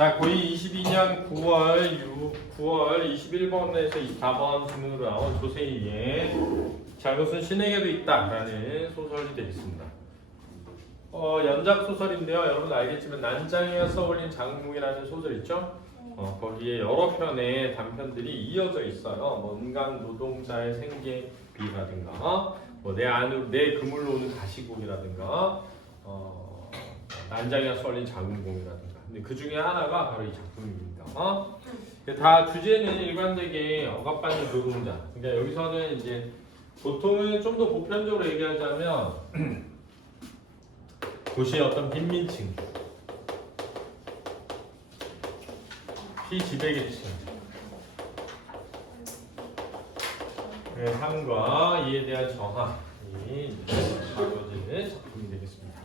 자, 고2 22년 9월 21번에서 24번 수능으로 나온 조세희의 잘못은 신에게도 있다라는 소설이 되겠습니다. 연작 소설인데요. 여러분 알겠지만 난장이가 써올린 장국이라는 소설 있죠? 거기에 여러 편의 단편들이 이어져 있어요. 인간 노동자의 생계비라든가, 내 그물로 오는 가시곡이라든가, 난장이가 써올린 장국이라든가. 근데 그 중에 하나가 바로 이 작품입니다. 다 주제는 일관되게 억압받는 노동자. 그러니까 여기서는 이제 보통은 좀 더 보편적으로 얘기하자면 도시의 어떤 빈민층, 피지배계층의 삶과 이에 대한 저항이 다뤄지는 작품이 되겠습니다.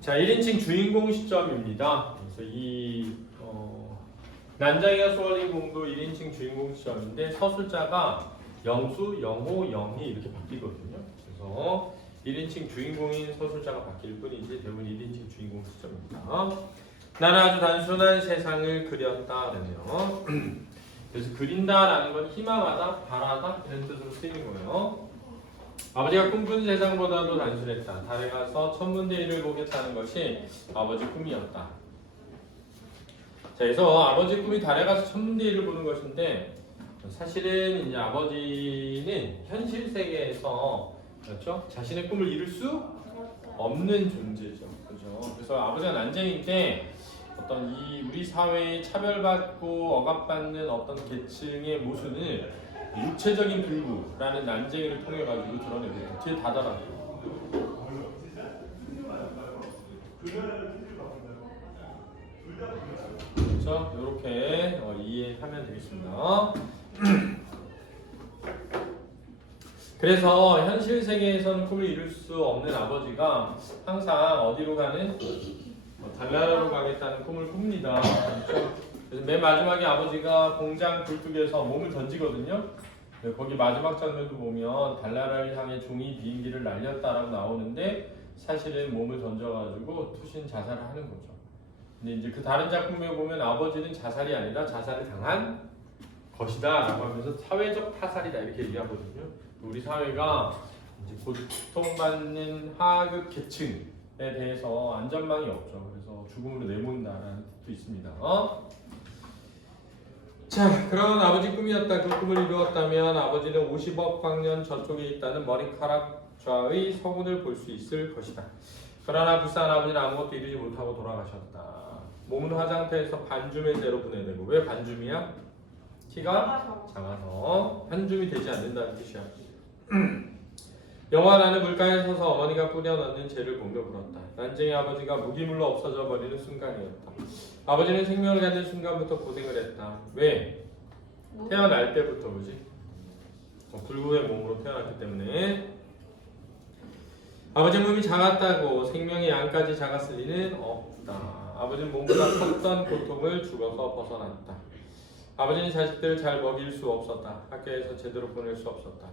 자, 1인칭 주인공 시점입니다. 그래서 이 난장이가 써올린 공도 1인칭 주인공 시점인데 서술자가 영수, 영호, 영희 이렇게 바뀌거든요. 그래서 1인칭 주인공인 서술자가 바뀔 뿐이지 대부분 1인칭 주인공 시점입니다. 나는 아주 단순한 세상을 그렸다 그러네요. 그래서 그린다라는 건 희망하다, 바라다 이런 뜻으로 쓰이는 거예요. 아버지가 꿈꾸는 세상보다도 단순했다. 달에 가서 천문대회를 보겠다는 것이 아버지 꿈이었다. 자, 그래서 아버지 꿈이 달에 가서 천문대회를 보는 것인데 사실은 이제 아버지는 현실 세계에서 그렇죠? 자신의 꿈을 이룰 수 없는 존재죠. 그렇죠? 그래서 아버지가 난쟁이 때 어떤 이 우리 사회에 차별받고 억압받는 어떤 계층의 모순을 육체적인 불구라는 난쟁이를 통해 가지고 드러내고 뒤에 다다랐고. 그렇죠? 이렇게 이해하면 되겠습니다. 그래서 현실 세계에서는 꿈을 이룰 수 없는 아버지가 항상 어디로 가는? 달나라로 가겠다는 꿈을 꿉니다. 그렇죠? 그래서 맨 마지막에 아버지가 공장 굴뚝에서 몸을 던지거든요. 거기 마지막 장면도 보면 달나라를 향해 종이 비행기를 날렸다라고 나오는데 사실은 몸을 던져가지고 투신 자살을 하는 거죠. 근데 이제 그 다른 작품에 보면 아버지는 자살이 아니라 자살을 당한 것이다 라고 하면서 사회적 타살이다 이렇게 얘기하거든요. 우리 사회가 이제 고통받는 하급 계층에 대해서 안전망이 없죠. 그래서 죽음으로 내몬다라는 뜻도 있습니다. 자, 그런 아버지 꿈이었다. 그 꿈을 이루었다면 아버지는 50억 광년 저쪽에 있다는 머리카락 좌의 서문을 볼 수 있을 것이다. 그러나 불쌍한 아버지는 아무것도 이루지 못하고 돌아가셨다. 몸은 화장터에서 반줌의 대로 분해되고. 왜 반줌이야? 키가 작아서 한 줌이 되지 않는다는 뜻이야. 영화 나는 물가에 서서 어머니가 뿌려 넣는 재를 보며 울었다. 난쟁이 아버지가 무기물로 없어져 버리는 순간이었다. 아버지는 생명을 갖는 순간부터 고생을 했다. 왜? 태어날 때부터 그지? 불구의 몸으로 태어났기 때문에. 아버지 몸이 작았다고 생명의 양까지 작았을 리는 없다. 아버지는 몸보다 컸던 고통을 죽어서 벗어났다. 아버지는 자식들을 잘 먹일 수 없었다. 학교에서 제대로 보낼 수 없었다.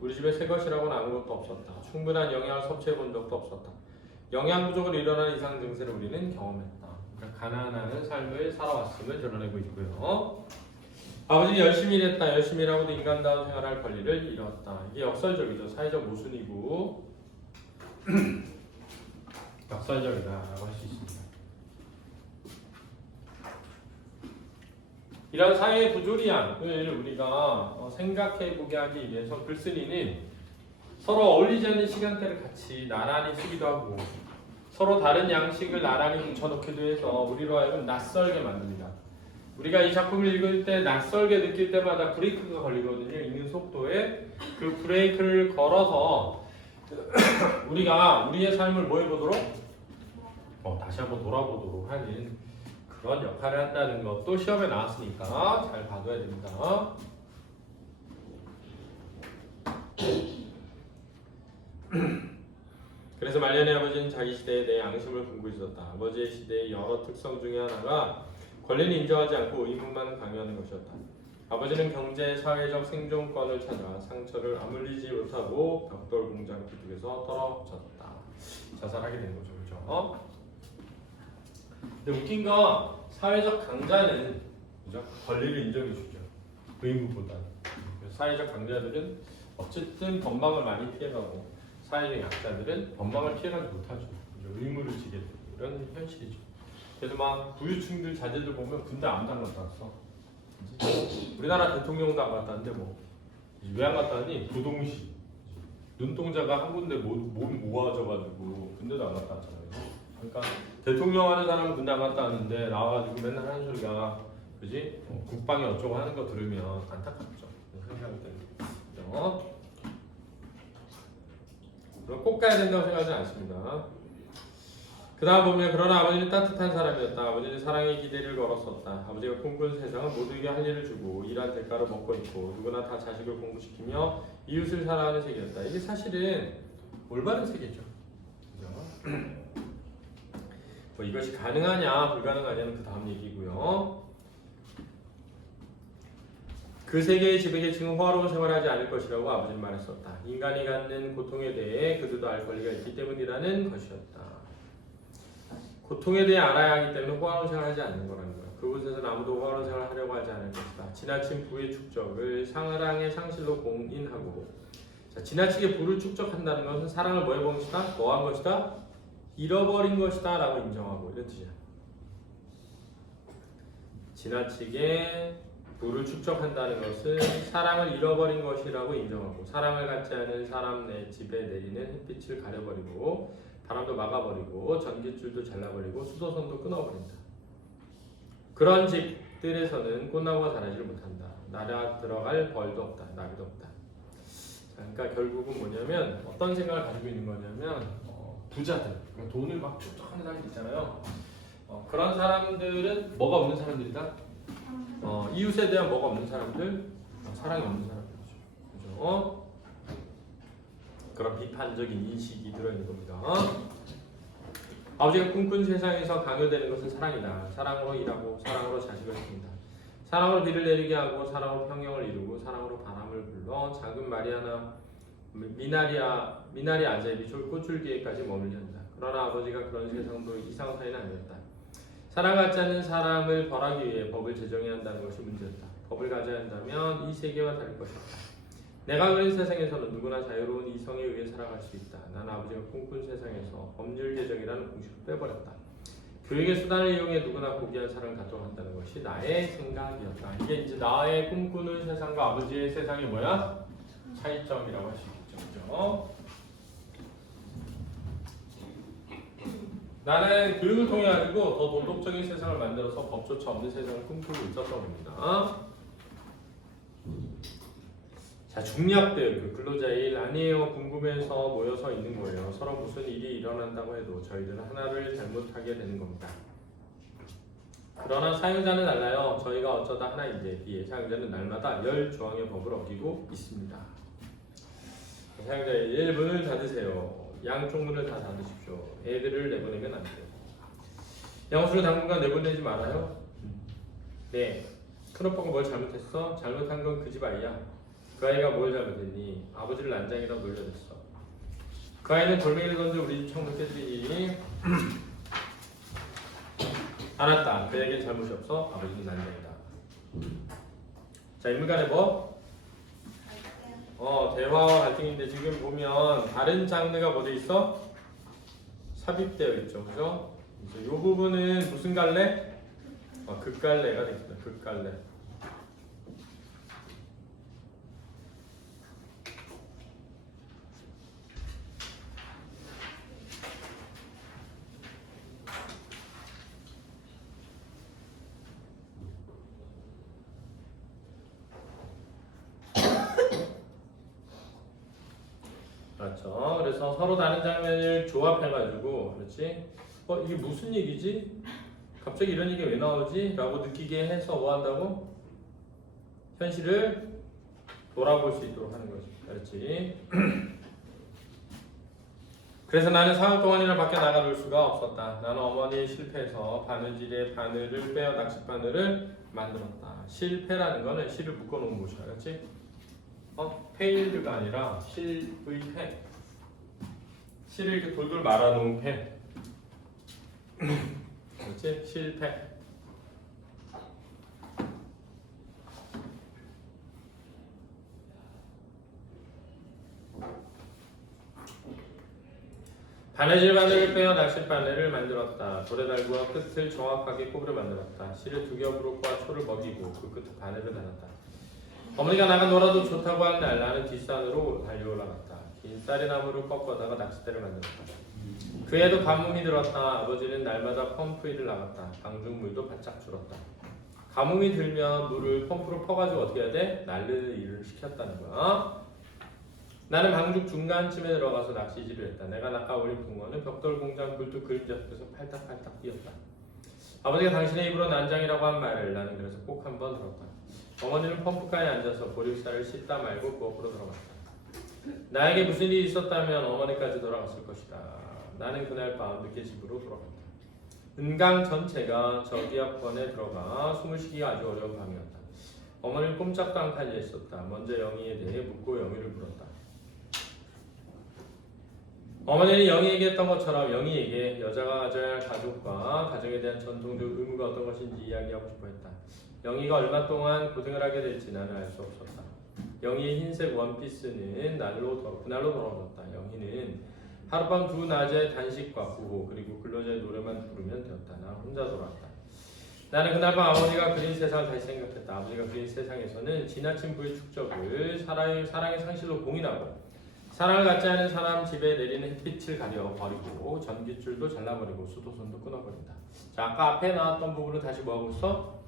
우리 집에 새 것이라고는 아무것도 없었다. 충분한 영양을 섭취해 본 적도 없었다. 영양 부족으로 일어나는 이상 증세를 우리는 경험했다. 그러니까 가난한 삶을 살아왔음을 드러내고 있고요. 아버지는 열심히 일했다. 열심히 일하고도 인간다운 생활할 권리를 잃었다. 이게 역설적이죠. 사회적 모순이고 역설적이다라고 할 수 있습니다. 이런 사회의 부조리함을 우리가 생각해보게 하기 위해서 글쓴이는 서로 어울리지 않는 시간대를 같이 나란히 쓰기도 하고 서로 다른 양식을 나란히 붙여놓기도 해서 우리로 하여금 낯설게 만듭니다. 우리가 이 작품을 읽을 때 낯설게 느낄 때마다 브레이크가 걸리거든요. 읽는 속도에. 그 브레이크를 걸어서 우리가 우리의 삶을 뭐 해보도록? 다시 한번 돌아보도록 하는 그런 역할을 한다는 것도 시험에 나왔으니까 잘 봐둬야 됩니다. 그래서 말년의 아버지는 자기 시대에 대해 양심을 품고 있었다. 아버지의 시대의 여러 특성 중에 하나가 권리는 인정하지 않고 의무만 강요하는 것이었다. 아버지는 경제, 사회적 생존권을 찾아 상처를 아물리지 못하고 벽돌 공장 기둥에서 떨어졌다. 자살하게 된 거죠. 그렇죠? 근데 웃긴 건 사회적 강자는 그죠? 권리를 인정해주죠. 의무보다는. 사회적 강자들은 어쨌든 법망을 많이 피해가고 사회적 약자들은 법망을 피해가지 못하죠. 의무를 지게 되고 이런 현실이죠. 그래서 막 부유층들 자제들 보면 군대 아무도 안 갔다 왔어. 우리나라 대통령도 안 갔다 왔는데 뭐 왜 안 갔다 왔니? 부동시 눈동자가 한 군데 모아져가지고 군대도 안 갔다 왔잖아요. 그러니까 대통령 하는 사람은 군대 안 갔다 왔는데 나와가지고 맨날 하는 소리가 그지? 국방이 어쩌고 하는 거 들으면 안타깝죠. 생각이 됩니다. 그럼 꼭 가야 된다고 생각하지 않습니다. 그 다음 보면 그러나 아버지는 따뜻한 사람이었다. 아버지는 사랑의 기대를 걸었었다. 아버지가 꿈꾼 세상은 모두에게 할 일을 주고 일한 대가로 먹고 있고 누구나 다 자식을 공부시키며 이웃을 사랑하는 세계였다. 이게 사실은 올바른 세계죠. 그죠? 뭐 이것이 가능하냐 불가능하냐는 그 다음 얘기고요. 그 세계의 지배계층은 호화로운 생활을 하지 않을 것이라고 아버지는 말했었다. 인간이 갖는 고통에 대해 그들도 알 권리가 있기 때문이라는 것이었다. 고통에 대해 알아야 하기 때문에 호화로운 생활을 하지 않는 거라는 거야. 그곳에서는 아무도 호화로운 생활을 하려고 하지 않을 것이다. 지나친 부의 축적을 사랑의 상실로 공인하고 자, 지나치게 부를 축적한다는 것은 사랑을 뭐 해본 것이다? 뭐 한 것이다? 잃어버린 것이다 라고 인정하고 이런 뜻이야. 지나치게 부를 축적한다는 것은 사랑을 잃어버린 것이라고 인정하고 사랑을 갖지 않은 사람 내 집에 내리는 햇빛을 가려버리고 바람도 막아버리고 전깃줄도 잘라버리고 수도선도 끊어버린다. 그런 집들에서는 꽃나무가 자라지를 못한다. 날아 들어갈 벌도 없다. 나비도 없다. 자, 그러니까 결국은 뭐냐면 어떤 생각을 가지고 있는 거냐면 부자들, 그러니까 돈을 막 축적하는 사람들 있잖아요. 그런 사람들은 뭐가 없는 사람들이다? 이웃에 대한 뭐가 없는 사람들? 사랑이 없는 사람들이죠. 그죠? 그런 비판적인 인식이 들어있는 겁니다. 아버지가 꿈꾼 세상에서 강요되는 것은 사랑이다. 사랑으로 일하고 사랑으로 자식을 키운다. 사랑으로 비를 내리게 하고 사랑으로 평형을 이루고 사랑으로 바람을 불러 작은 마리아나 미나리 아제비 꽃줄기에까지 머물게 한다. 그러나 아버지가 그런 세상도 이상 사이는 아니었다. 사랑하지 않는 사람을 벌하기 위해 법을 제정해야 한다는 것이 문제였다. 법을 가져야 한다면 이 세계와 다를 것이었다. 내가 그린 세상에서는 누구나 자유로운 이성에 의해 살아갈 수 있다. 나는 아버지가 꿈꾼 세상에서 법률 개정이라는 공식을 빼버렸다. 교육의 수단을 이용해 누구나 고귀한 사랑을 갖도록 한다는 것이 나의 생각이었다. 이게 이제 나의 꿈꾸는 세상과 아버지의 세상이 뭐야? 차이점이라고 할 수 있겠죠. 그죠? 나는 교육을 통해 가지고 더 도덕적인 세상을 만들어서 법조차 없는 세상을 꿈꾸고 있었던 겁니다. 자, 중략들, 그 근로자의 일 아니에요. 궁금해서 모여서 있는 거예요. 서로 무슨 일이 일어난다고 해도 저희들은 하나를 잘못하게 되는 겁니다. 그러나 사용자는 달라요. 저희가 어쩌다 하나인데 비해 사용자는 날마다 10조항의 법을 어기고 있습니다. 사용자의 1문을 닫으세요. 양쪽 문을 다 닫으십시오. 애들을 내보내면 안 돼요. 영수를 당분간 내보내지 말아요. 네. 큰오빠가 뭘 잘못했어? 잘못한 건 그 집 아이야. 그 아이가 뭘 잘못했니? 아버지를 난장이라 놀려댔어. 그 아이는 돌멩이를 던져 우리 집 창문 깨뜨리니 알았다. 그에겐 잘못이 없어. 아버지는 난장이다. 자, 인물간의 법. 대화와 갈등인데 지금 보면 다른 장르가 뭐 돼 있어? 삽입되어 있죠. 그죠? 이 부분은 무슨 갈래? 극갈래가 되겠다. 극갈래. 그렇죠. 그래서 서로 다른 장면을 조합해가지고, 그렇지? 이게 무슨 얘기지? 갑자기 이런 얘기가 왜 나오지? 라고 느끼게 해서 뭐 한다고? 현실을 돌아볼 수 있도록 하는 거지. 그렇지? 그래서 나는 사흘 동안이나 밖에 나가놀 수가 없었다. 나는 어머니의 실패에서 바느질의 바늘을 빼어 낚싯바늘을 만들었다. 실패라는 거는 실을 묶어놓은 곳이야. 그렇지? 페일드가 아니라 실의 패. 실을 이렇게 돌돌 말아놓은 패. 그렇지? 실패. 바느질 바늘을 빼어 낚싯바늘을 만들었다. 돌에 달구어 끝을 정확하게 꼽으려 만들었다. 실을 두 겹으로 꽈 초를 먹이고 그 끝에 바늘을 달았다. 어머니가 나가 놀아도 좋다고 한 날 나는 뒷산으로 달려 올라갔다. 긴 쌀이나무를 꺾어다가 낚싯대를 만들었다. 그에도 가뭄이 들었다. 아버지는 날마다 펌프 일을 나갔다. 방중물도 바짝 줄었다. 가뭄이 들면 물을 펌프로 퍼가지고 어떻게 해야 돼? 날르는 일을 시켰다는 거야. 나는 방죽 중간쯤에 들어가서 낚시질을 했다. 내가 낚아올린 붕어는 벽돌 공장 굴뚝 그림자 속에서 팔딱팔딱 뛰었다. 아버지가 당신의 입으로 난장이라고 한 말을 나는 그래서 꼭 한번 들었다. 어머니는 펌프가에 앉아서 보리쌀을 씻다 말고 부엌으로 들어갔다. 나에게 무슨 일이 있었다면 어머니까지 돌아갔을 것이다. 나는 그날 밤 늦게 집으로 돌아갔다. 은강 전체가 저기압권에 들어가 숨을 쉬기가 아주 어려운 밤이었다. 어머니는 꼼짝도 않고 앉아 있었다. 먼저 영희에 대해 묻고 영희를 물었다. 어머니는 영희에게 했던 것처럼 영희에게 여자가 가져야 할 가족과 가정에 대한 전통적 의무가 어떤 것인지 이야기하고 싶어 했다. 영희가 얼마 동안 고생을 하게 될지 나는 알 수 없었다. 영희의 흰색 원피스는 그날로 돌아오셨다. 영희는 하룻밤 두 낮의 단식과 구호 그리고 근로자의 노래만 부르면 되었다. 나 혼자 돌아왔다. 나는 그날 밤 아버지가 그린 세상을 다시 생각했다. 아버지가 그린 세상에서는 지나친 부의 축적을 사랑의 상실로 공인하고 사랑을 갖지 않은 사람 집에 내리는 햇빛을 가려 버리고 전깃줄도 잘라버리고 수도선도 끊어버린다. 자, 아까 앞에 나왔던 부분을 다시 뭐하고 있어?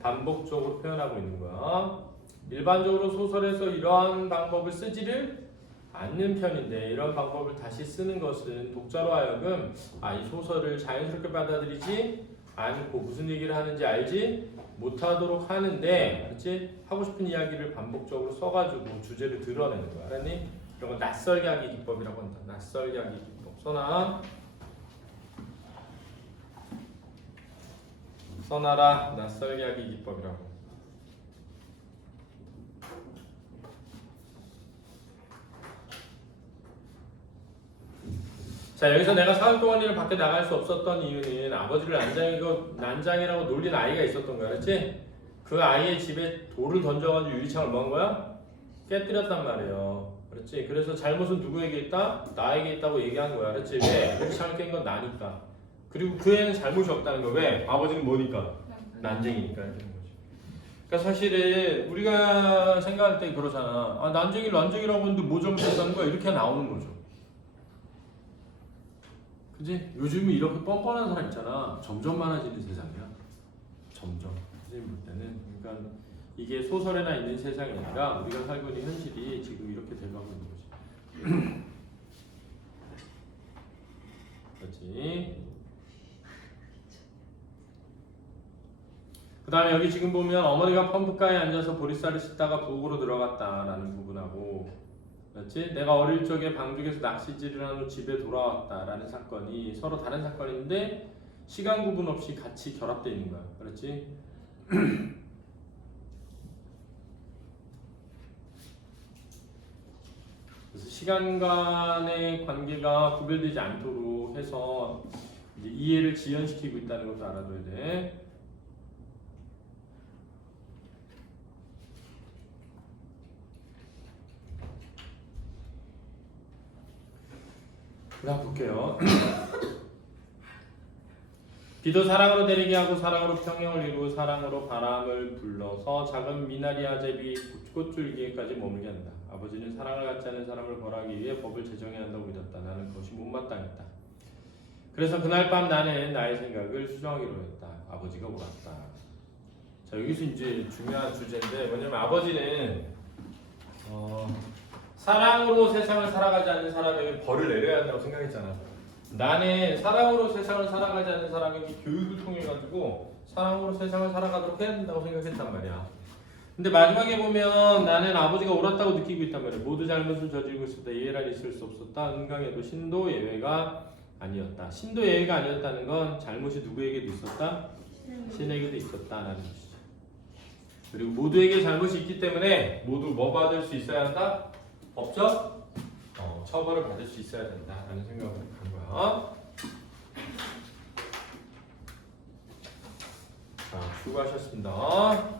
반복적으로 표현하고 있는 거야. 일반적으로 소설에서 이러한 방법을 쓰지를 않는 편인데 이런 방법을 다시 쓰는 것은 독자로 하여금 이 소설을 자연스럽게 받아들이지 않고 무슨 얘기를 하는지 알지 못하도록 하는데, 그렇지? 하고 싶은 이야기를 반복적으로 써가지고 주제를 드러내는 거야. 알았니? 이런 거 낯설게 하기 기법이라고 한다. 낯설게 하기 기법. 써놔라. 낯설게 하기 기법이라고. 자, 여기서 내가 사흘 동안이나 밖에 나갈 수 없었던 이유는 아버지를 난장이라고 놀린 아이가 있었던 거야. 그렇지? 그 아이의 집에 돌을 던져가지고 유리창을 뭐 한 거야? 깨뜨렸단 말이에요. 그렇지? 그래서 잘못은 누구에게 있다? 나에게 있다고 얘기한 거야. 그렇지? 왜? 유리창을 깬 건 나니까. 그리고 그 애는 잘못이 없다는 거. 왜? 아버지는 뭐니까? 난쟁이니까. 이렇게 되는 거지. 그러니까 사실은 우리가 생각할 때 그러잖아. 난쟁이라고 했는데 뭐 잘못했다는 거야? 이렇게 나오는 거죠. 그지? 요즘은 이렇게 뻔뻔한 사람 있잖아. 점점 많아지는 세상이야. 점점. 선생님 볼 때는. 그러니까 이게 소설에나 있는 세상이 아니라 우리가 살고 있는 현실이 지금 이렇게 돼가고 있는 거지. 그렇지? 그 다음에 여기 지금 보면 어머니가 펌프가에 앉아서 보리쌀을 씻다가 부엌으로 들어갔다라는 부분하고, 그렇지? 내가 어릴 적에 방죽에서 낚시질을 한 후 집에 돌아왔다라는 사건이 서로 다른 사건인데 시간 구분 없이 같이 결합되어 있는 거야. 그렇지? 그래서 시간간의 관계가 구별되지 않도록 해서 이제 이해를 지연시키고 있다는 것도 알아둬야 돼. 그 다음 볼게요. 비도 사랑으로 내리게 하고 사랑으로 평형을 이루고 사랑으로 바람을 불러서 작은 미나리 아제비 꽃줄기에까지 머물게 한다. 아버지는 사랑을 갖지 않은 사람을 벌하기 위해 법을 제정해야 한다고 믿었다. 나는 그것이 못마땅했다. 그래서 그날 밤 나는 나의 생각을 수정하기로 했다. 아버지가 옳았다. 자, 여기서 이제 중요한 주제인데 뭐냐면 아버지는 사랑으로 세상을 살아가지 않는 사람에게 벌을 내려야 한다고 생각했잖아. 나는 사랑으로 세상을 살아가지 않는 사람에게 교육을 통해 가지고 사랑으로 세상을 살아가도록 해야 된다고 생각했단 말이야. 근데 마지막에 보면 나는 아버지가 옳았다고 느끼고 있단 말이야. 모두 잘못을 저지르고 있었다. 예외란 있을 수 없었다. 은강에도 신도 예외가 아니었다. 신도 예외가 아니었다는 건 잘못이 누구에게도 있었다? 신에게도 있었다라는 것이죠. 그리고 모두에게 잘못이 있기 때문에 모두 뭐 받을 수 있어야 한다? 법적 처벌을 받을 수 있어야 된다라는 생각을 한 거야. 자, 수고하셨습니다.